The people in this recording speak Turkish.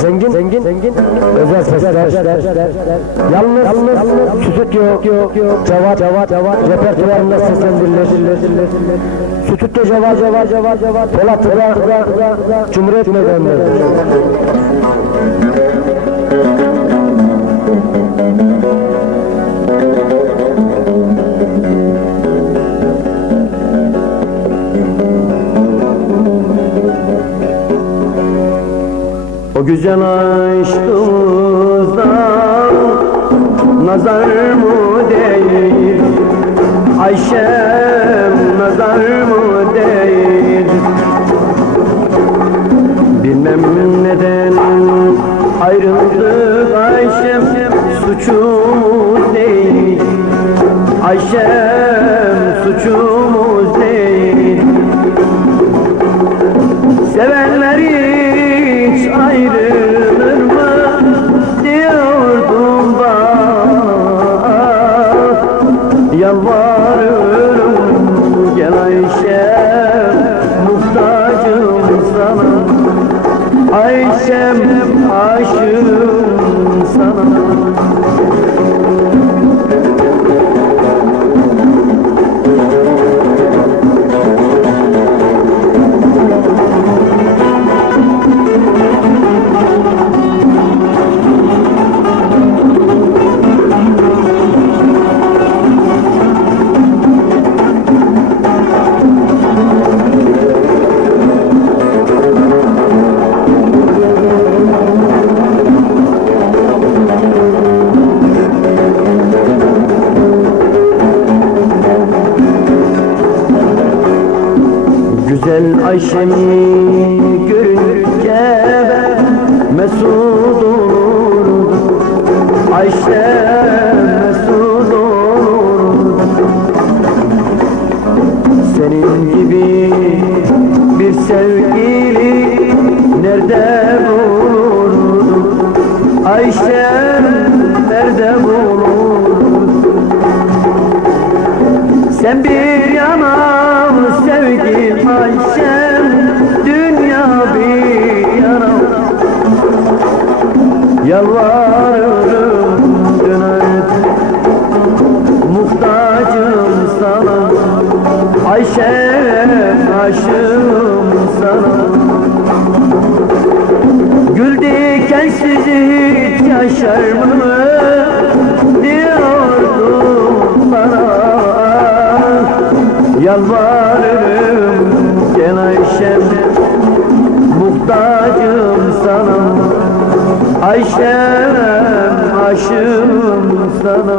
Zengin, özel sesler, yalnız stüdyo, cevat, repertuarında seslendirilir. Stüdyo cevat, Polat'ta, Cumhuriyet Meydanı'nda. O güzel aşkımızdan nazar mı değil, Ayşem nazar mı değil? Bilmem neden ayrıldık Ayşem, suçumuz değil, Ayşem suçumuz değil. Sevenler hiç ayrılır mı diyordum bana, yalvarırım gel Ayşem, muhtacım sana, Ayşem aşığım sana. Güzel Ayşem'i görünce ben mesut olurdum, Ayşem mesut olurdum. Senin gibi bir sevgili nerede bulurdum, Ayşem nerede bulurdum? Sen bir yanam sevgim Ayşem, dünya bir yanam. Yalvarırım dön artık, muhtacım sana, Ayşem aşığım sana. Gül dikensiz hiç yaşar mı diyordum bana, yalvarırım gel Ayşem, muhtacım sana, Ayşem aşığım sana.